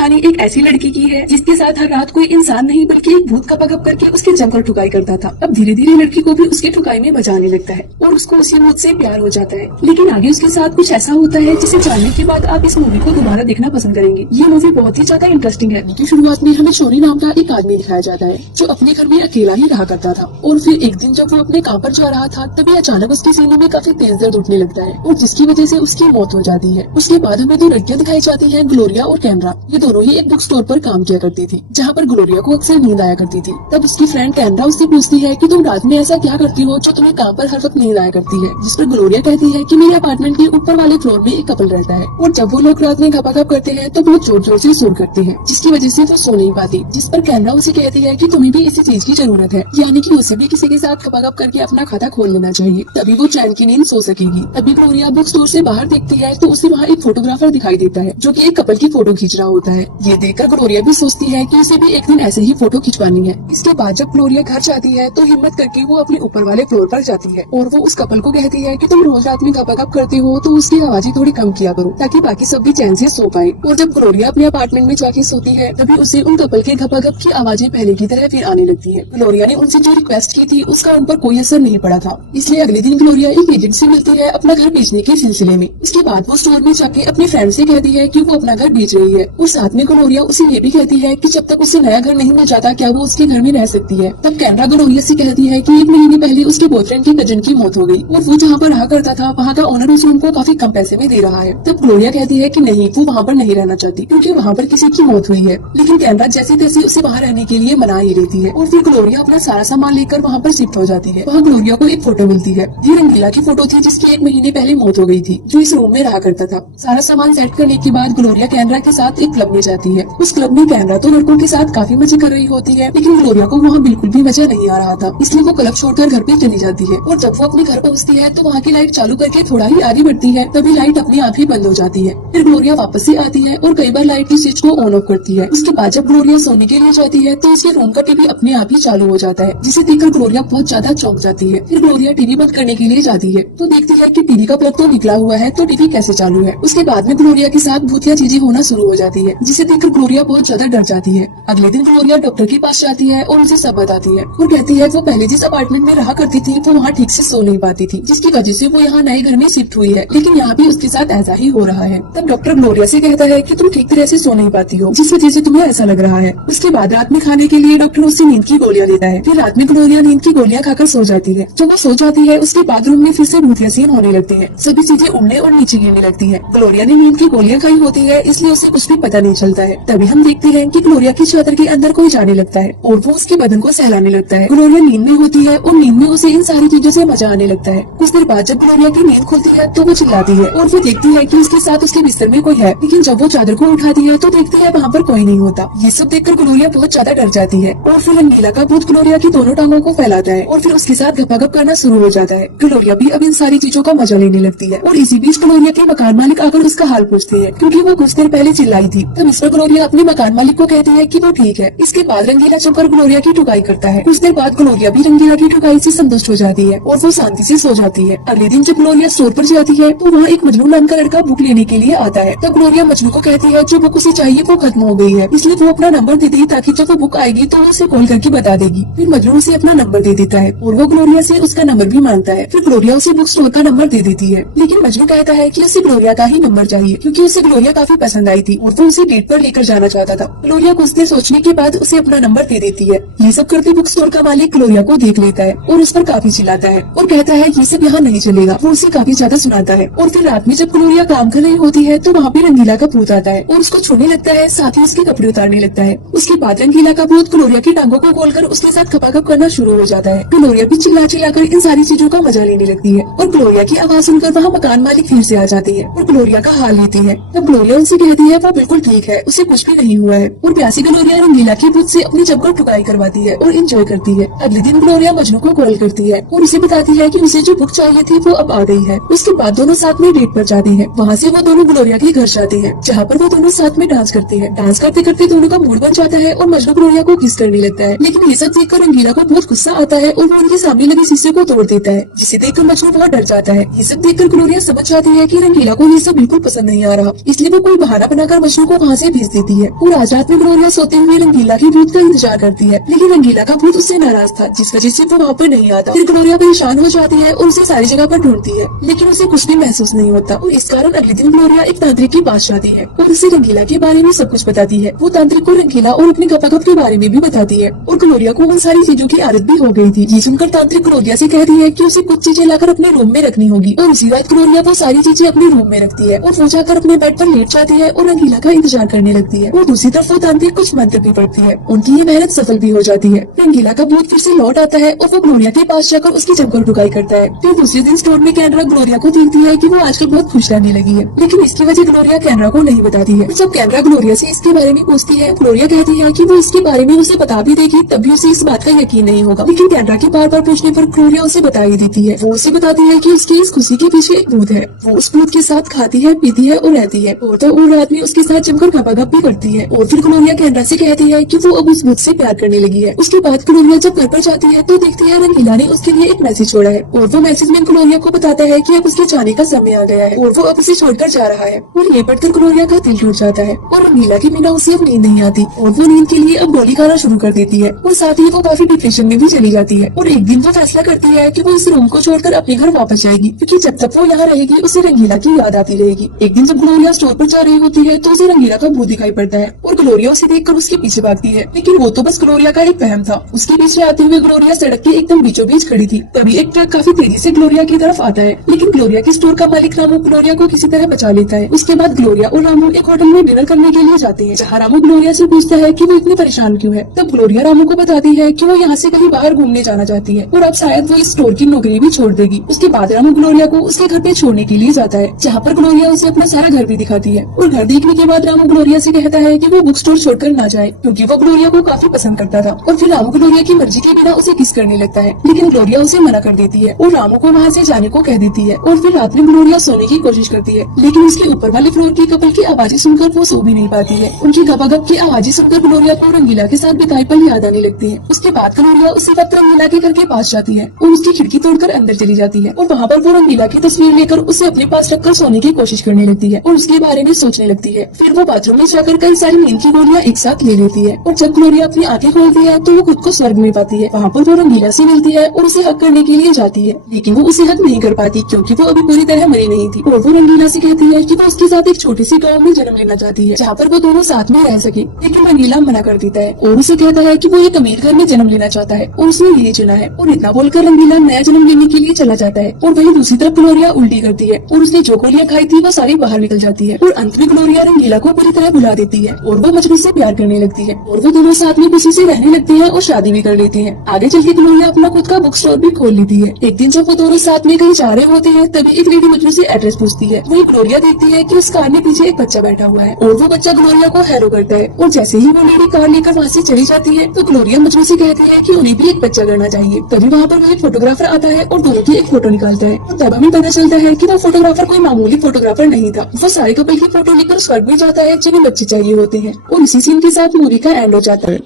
कहानी एक ऐसी लड़की की है जिसके साथ हर रात कोई इंसान नहीं बल्कि एक भूत खपा खप करके उसके जमकर ठुकाई करता था। अब धीरे धीरे लड़की को भी उसकी ठुकाई में मजा आने लगता है और उसको उसी भूत से प्यार हो जाता है। लेकिन आगे उसके साथ कुछ ऐसा होता है जिसे जानने के बाद आप इस मूवी को दोबारा देखना पसंद करेंगे। ये मूवी बहुत ही ज्यादा इंटरेस्टिंग है। की शुरुआत में हमें चोरी नाम का एक आदमी दिखाया जाता है जो अपने घर में अकेला ही रहा करता था और फिर एक दिन जब वो अपने काम पर जा रहा था तभी अचानक उसके सीने में काफी तेज दर्द उठने लगता है और जिसकी वजह से उसकी मौत हो जाती है। उसके बाद हमें दो लड़कियां दिखाई जाती हैं, ग्लोरिया और कैमरा। ये दोनों ही एक बुक स्टोर पर काम किया करती थी जहाँ पर ग्लोरिया को अक्सर नींद आया करती थी। तब उसकी फ्रेंड कैमरा उससे पूछती है कि तुम रात में ऐसा क्या करती हो जो तुम्हें काम पर हर वक्त नींद आया करती है। जिस पर ग्लोरिया कहती है कि मेरे अपार्टमेंट के ऊपर वाले फ्लोर में एक कपल रहता है और जब वो लोग रात में खपाखप करते हैं तो बहुत जोर जोर से शोर करते हैं जिसकी वजह से वो सो नहीं पाती। जिस पर कैमरा उसे कहती है कि तुम्हें भी इसी चीज की जरूरत है, यानी कि उसे भी किसी के साथ खपाखप करके अपना खाता खोल लेना चाहिए, तभी वो चैन की नींद सो सकेगी। तभी ग्लोरिया बुक स्टोर से बाहर देखती है तो उसे वहाँ एक फोटोग्राफर दिखाई देता है जो कि एक कपल की फोटो खींच रहा होता है। ये देखकर ग्लोरिया भी सोचती है कि उसे भी एक दिन ऐसे ही फोटो खिंचवानी है। इसके बाद जब ग्लोरिया घर जाती है तो हिम्मत करके वो अपने ऊपर वाले फ्लोर पर जाती है और वो उस कपल को कहती है कि तुम रोज रात में खपाखप करते हो तो उसकी आवाजें थोड़ी कम किया करो ताकि बाकी सब भी चैन से सो पाए। और जब ग्लोरिया अपने अपार्टमेंट में जाके सोती है तभी उसे उन कपल के खपाखप की आवाजें पहले की तरह फिर आने लगती है। ग्लोरिया ने उनसे जो रिक्वेस्ट की थी उसका उन पर कोई असर नहीं पड़ा था, इसलिए अगले दिन ग्लोरिया एक एजेंट से मिलती है अपना घर बेचने के सिलसिले में। इसके बाद वो स्टोर में जाके अपने फ्रेंड से कहती है कि वो अपना घर बेच रही है और साथ में ग्लोरिया उसे ये भी कहती है कि जब तक उसे नया घर नहीं मिल जाता क्या वो उसके घर में रह सकती है। तब कैमरा ग्लोरिया से कहती है कि 1 महीने पहले उसके बॉयफ्रेंड की कजन की मौत हो गई और वो जहाँ पर रहा करता था वहाँ का ओनर उस रूम को काफी कम पैसे में दे रहा है। तब ग्लोरिया कहती है कि नहीं, वो वहाँ पर नहीं रहना चाहती क्योंकि वहाँ पर किसी की मौत हुई है। लेकिन कैमरा जैसे तैसे उसे वहाँ रहने के लिए मना ही रहती है और फिर ग्लोरिया अपना सारा सामान लेकर वहाँ पर शिफ्ट हो जाती है। वहाँ ग्लोरिया को एक फोटो मिलती है। ये रंगीला की फोटो थी जिसकी 1 महीने पहले मौत हो गई थी, जो इस रूम में रहा करता था। सारा सामान सेट करने के बाद ग्लोरिया कैमरा के साथ एक क्लब में जाती है। उस क्लब में कैमरा तो लड़कों के साथ काफी मजे कर रही होती है लेकिन ग्लोरिया को वहाँ बिल्कुल भी मजा नहीं आ रहा था, इसलिए वो क्लब छोड़कर घर पे चली जाती है। और जब वो अपने घर पहुँचती है तो वहाँ की लाइट चालू करके थोड़ा ही आगे बढ़ती है तभी लाइट अपने आप ही बंद हो जाती है। फिर ग्लोरिया वापस से आती है और कई बार लाइट की स्विच को ऑन ऑफ करती है। उसके बाद जब ग्लोरिया सोने के लिए जाती है तो उसके रूम का टीवी अपने आप ही चालू हो जाता है, जिसे देखकर ग्लोरिया बहुत ज्यादा चौंक जाती है। फिर ग्लोरिया टीवी बंद करने के लिए जाती है तो देखती है कि टीवी का प्लग तो निकला हुआ है तो टीवी कैसे चालू है। उसके बाद में ग्लोरिया के साथ भूतिया चीजें होना शुरू हो जाती है जिसे देखकर ग्लोरिया बहुत ज्यादा डर जाती है। अगले दिन ग्लोरिया डॉक्टर के पास जाती है और उसे सब बताती है और कहती है वो पहले जिस अपार्टमेंट में रहा करती थी वो वहाँ ठीक से सो नहीं पाती थी, जिसकी वजह से वो यहाँ नए घर में शिफ्ट हुई है, लेकिन यहाँ भी उसके साथ ऐसा ही हो रहा है। तब डॉक्टर ग्लोरिया से कहता है कि तुम ठीक तरह से सो नहीं पाती हो जिस वजह से तुम्हें ऐसा लग रहा है। उसके बाद रात में खाने के लिए डॉक्टर उससे नींद की गोलियां देता है। फिर रात में ग्लोरिया नींद की गोलियां खाकर सो जाती है। जब वो सो जाती है उसके बाद रूम में फिर से भूतिया सीन होने लगती है, सभी चीजें उड़ने और नीचे गिरने लगती है। ग्लोरिया ने नींद की गोलियां खाई होती है इसलिए उसे कुछ भी पता नहीं चलता है। तभी हम देखते हैं कि ग्लोरिया की चादर के अंदर कोई जाने लगता है और वो उसके बदन को सहलाने लगता है। ग्लोरिया नींद में होती है और नींद में उसे इन सारी चीजों से मजा आने लगता है। कुछ देर बाद जब ग्लोरिया की नींद खुलती है तो वो चिल्लाती है और वो देखती है कि उसके साथ उसके बिस्तर में कोई है, लेकिन जब वो चादर को उठाती है तो देखती है वहाँ पर कोई नहीं होता। ये सब देखकर ग्लोरिया बहुत ज्यादा डर जाती है और फिर रंगीला का भूत ग्लोरिया की दोनों टांगों को फैलाता है और फिर उसके साथ गपागप करना शुरू हो जाता है। ग्लोरिया भी अब इन सारी चीजों का मजा लेने लगती है और इसी बीच ग्लोरिया के मकान मालिक आकर उसका हाल पूछते हैं क्योंकि वो कुछ देर पहले चिल्लाई थी। तब इस पर ग्लोरिया अपने मकान मालिक को कहती है कि वो ठीक है। इसके बाद रंगीला चुपकर ग्लोरिया की ठुकाई करता है। कुछ देर बाद ग्लोरिया भी रंगीला की ठुकाई से संतुष्ट हो जाती है और वो शांति से सो जाती है। अगले दिन जब ग्लोरिया स्टोर पर जाती है तो वहाँ एक मजनू नाम का लड़का बुक लेने के लिए आता है। तब ग्लोरिया मजनू को कहती है जो बुक उसे चाहिए वो खत्म हो गई है, इसलिए वो अपना नंबर दे दी ताकि जब वो बुक आएगी तो वो उसे कॉल करके बता देगी। फिर मजनू उसे अपना नंबर दे देता है और वो ग्लोरिया से उसका नंबर भी मांगता है। फिर ग्लोरिया उसे बुक स्टोर का नंबर दे देती है, लेकिन मजनू कहता है कि उसे ग्लोरिया का ही नंबर चाहिए क्योंकि उसे ग्लोरिया काफी पसंद आई थी और वो उसे डेट पर लेकर जाना चाहता था। ग्लोरिया कुछ देर सोचने के बाद उसे अपना नंबर दे देती है। ये सब करते बुक स्टोर का मालिक ग्लोरिया को देख लेता है और उस पर काफी चिल्लाता है और कहता है ये सब यहाँ नहीं चलेगा। वो उसे काफी ज्यादा सुनाता है और फिर रात में जब ग्लोरिया काम कर रही होती है तो वहाँ पे रंगीला का भूत आता है और उसको छूने लगता है, साथ ही उसके कपड़े उतारने लगता है। उसके बाद रंगीला का भूत ग्लोरिया की टांगों को खोलकर उसके साथ खपाखप करना शुरू हो जाता है। ग्लोरिया भी चिल्ला चिल्लाकर इन सारी चीजों का मजा लेने लगती है और ग्लोरिया की आवाज सुनकर वहाँ मकान मालिक फिर से आ जाती है और ग्लोरिया का हाल लेती है। तब ग्लोरिया उनसे कहती है वो बिल्कुल ठीक है, उसे कुछ भी नहीं हुआ है और प्यासी ग्लोरिया रंगीला के भूत से अपनी जमकर ठुकाई करवाती है और एंजॉय करती है। अगले दिन ग्लोरिया मजनू को कॉल करती है और उसे बताती है कि उसे जो बुक चाहिए थी वो अब आ गई है। उसके बाद दोनों साथ में डेट पर जाते हैं। वहाँ से वो दोनों ग्लोरिया के घर जाते हैं जहाँ पर वो दोनों साथ में डांस करते हैं। डांस करते करते दोनों का मूड बन जाता है और मजनू ग्लोरिया को किस करने लगता है, लेकिन ये सब देखकर रंगीला को बहुत गुस्सा आता है और वो उनके सामने लगे शीशे को तोड़ देता है, जिसे देखकर मजनू बहुत डर जाता है। ये सब देखकर ग्लोरिया समझ जाती है कि रंगीला को ये सब बिल्कुल पसंद नहीं आ रहा, इसलिए वो कोई बहाना बनाकर मजनू को वहाँ से भेज देती है। और आज रात में ग्लोरिया सोते हुए रंगीला के भूत का इंतजार करती है, लेकिन रंगीला का भूत उससे नाराज था, जिस वजह से वो वहाँ पर नहीं आता। फिर ग्लोरिया परेशान हो जाती है और उसे सारी जगह पर ढूंढती है, लेकिन उसे कुछ भी महसूस नहीं होता। और इस कारण अगले दिन ग्लोरिया एक तांत्रिक के पास जाती है और उसे रंगीला के बारे में सब कुछ बताती है। वो तांत्रिक को रंगीला और अपने गपागप के बारे में भी बताती है और ग्लोरिया को उन सारी चीजों की आदत भी हो गई थी। ये सुनकर तांत्रिक ग्लोरिया से कहती है कि उसे कुछ चीजें लाकर अपने रूम में रखनी होगी। और इसी रात ग्लोरिया वो सारी चीजें अपने रूम में रखती है और वो जाकर अपने बेड पर लेट जाती है और रंगीला का इंतजार करने लगती है। और दूसरी तरफ वो तांत्रिक कुछ मंत्र भी पढ़ती है। उनकी ये मेहनत सफल भी हो जाती है। रंगीला का भूत फिर से लौट आता है और वो ग्लोरिया के पास जाकर उसकी जमकर ठुकाई करता है। फिर दूसरे दिन स्टोर में कैनरा ग्लोरिया को देखती है कि वो आजकल बहुत खुश रहने लगी है, लेकिन इसकी वजह ग्लोरिया कैनरा को नहीं बताती है। जब कैनरा ग्लोरिया से इसके बारे में पूछती है, ग्लोरिया कहती है कि वो इसके बारे में उसे बता भी देगी तब भी उसे इस बात का यकीन नहीं होगा। लेकिन कैनरा के बार बार पूछने पर ग्लोरिया उसे बता ही देती है। वो उसे बताती है कि उसकी इस खुशी के पीछे एक भूत है। वो उस भूत के साथ खाती है, पीती है और रहती है और तो और रात में उसके साथ जमकर गपागप भी करती है। और फिर ग्लोरिया कैनरा से कहती है कि वो अब उस भूत से प्यार करने लगी है। उसके बाद ग्लोरिया जब घर पर जाती है तो देखती है रंगीला ने उसके लिए एक मैसेज छोड़ा है और वो मैसेज में ग्लोरिया को बताता है कि अब उसके जाने का समय आ गया है और वो अब उसे छोड़कर जा रहा है। और ये पढ़कर ग्लोरिया का दिल टूट जाता है और रंगीला के बिना उसे अब नींद नहीं आती और वो नींद के लिए अब गोली खाना शुरू कर देती है। और साथ ही वो काफी डिप्रेशन में भी चली जाती है। और एक दिन वो फैसला करती है कि वो इस रूम को छोड़कर अपने घर वापस जाएगी, क्योंकि जब तक वो यहाँ रहेगी उसे रंगीला की याद आती रहेगी। एक दिन जब ग्लोरिया स्टोर पर जा रही होती है तो उसे रंगीला का भूत दिखाई पड़ता है और ग्लोरिया उसे देखकर उसके पीछे भागती है, लेकिन वो तो बस ग्लोरिया का एक वहम था। उसके पीछे आते हुए ग्लोरिया सड़क के एकदम बीचों बीच खड़ी थी। तभी एक ट्रक काफी तेजी से ग्लोरिया की तरफ आता है, लेकिन ग्लोरिया के स्टोर का मालिक रामू ग्लोरिया को किसी तरह बचा लेता है। उसके बाद ग्लोरिया और रामू एक होटल में डिनर करने के लिए जाते हैं, जहाँ रामू ग्लोरिया से पूछता है कि वो इतनी परेशान क्यों है। तब ग्लोरिया रामू को बताती है कि वो यहाँ से कहीं बाहर घूमने जाना चाहती है और अब शायद वो इस स्टोर की नौकरी भी छोड़ देगी। उसके बाद रामू ग्लोरिया को उसके घर पे छोड़ने के लिए जाता है, जहाँ पर ग्लोरिया उसे अपना सारा घर भी दिखाती है। और घर देखने के बाद रामू ग्लोरिया से कहता है कि वो बुक स्टोर छोड़कर ना जाए, क्योंकि वो ग्लोरिया को काफी पसंद करता था। और फिर रामू ग्लोरिया की मर्जी के बिना उसे किस करने लगता है, लेकिन ग्लोरिया उसे मना कर देती है और रामू को वहाँ से जाने को कह देती है। और फिर रात में ग्लोरिया सोने की कोशिश करती है, लेकिन उसके ऊपर वाले फ्लोर की कपल की आवाजें सुनकर वो सो भी नहीं पाती है। उनकी गपागप की आवाजें सुनकर ग्लोरिया को रंगीला के साथ बिताई पल याद आने लगती है। उसके बाद ग्लोरिया उसी वक्त रंगीला के घर के पास जाती है और उसकी खिड़की तोड़कर अंदर चली जाती है और वहाँ पर वो रंगीला की तस्वीर लेकर उसे अपने पास रखकर सोने की कोशिश करने लगती है और उसके बारे में सोचने लगती है। फिर वो बाथरूम में जाकर कई सारी नींद की गोलियां एक साथ ले लेती है और जब ग्लोरिया अपनी आंखें खोलती है तो वो खुद को स्वर्ग में पाती है। वहाँ पर वो रंगीला से मिलती है और उसे हक करने के लिए जाती है, लेकिन वो उसे हक नहीं कर पाती क्योंकि वो अभी पूरी तरह मरी नहीं थी। और वो रंगीला से कहती है कि वो उसके साथ एक छोटी सी गाँव में जन्म लेना चाहती है, जहाँ पर वो दोनों साथ में रह सके। लेकिन रंगीला मना कर देता है और उसे कहता है कि वो एक अमीर घर में जन्म लेना चाहता है और उसने यही चुना है। और इतना बोलकर रंगीला नया जन्म लेने के लिए चला जाता है और वहीं दूसरी तरफ ग्लोरिया उल्टी करती है और उसने जो गोलियां खाई थी वो सारी बाहर निकल जाती है। और अंत में ग्लोरिया रंगीला को पूरी तरह भुला देती है और वो मजनू से प्यार करने लगती है और वो दोनों साथ में खुशी से रहने लगते हैं और शादी भी कर लेते हैं। आगे चल के ग्लोरिया अपना खुद का बुक स्टोर भी खोल लेती है। एक दिन जब वो दोनों साथ में कहीं जा रहे होते हैं तभी एक लेडी मजनू से एड्रेस पूछती है। वही ग्लोरिया देखती है कि उस कार में पीछे एक बच्चा बैठा हुआ है और वो बच्चा ग्लोरिया को हैरो करता है। और जैसे ही वो लेडी कार लेकर वहाँ से चली जाती है तो ग्लोरिया मजनू से कहती है कि उन्हें भी एक बच्चा करना चाहिए। तभी वहाँ पर वो एक फोटोग्राफर आता है और दोनों की एक फोटो निकालता है और तब हमें पता चलता है कि वो फोटोग्राफर कोई मामूली फोटोग्राफर नहीं था। वो सारे कपल की फोटो लेकर स्वर्ग में जाता है जिन्हें बच्चे चाहिए होते हैं और इसी सीन के साथ मूवी का एंड हो जाता है।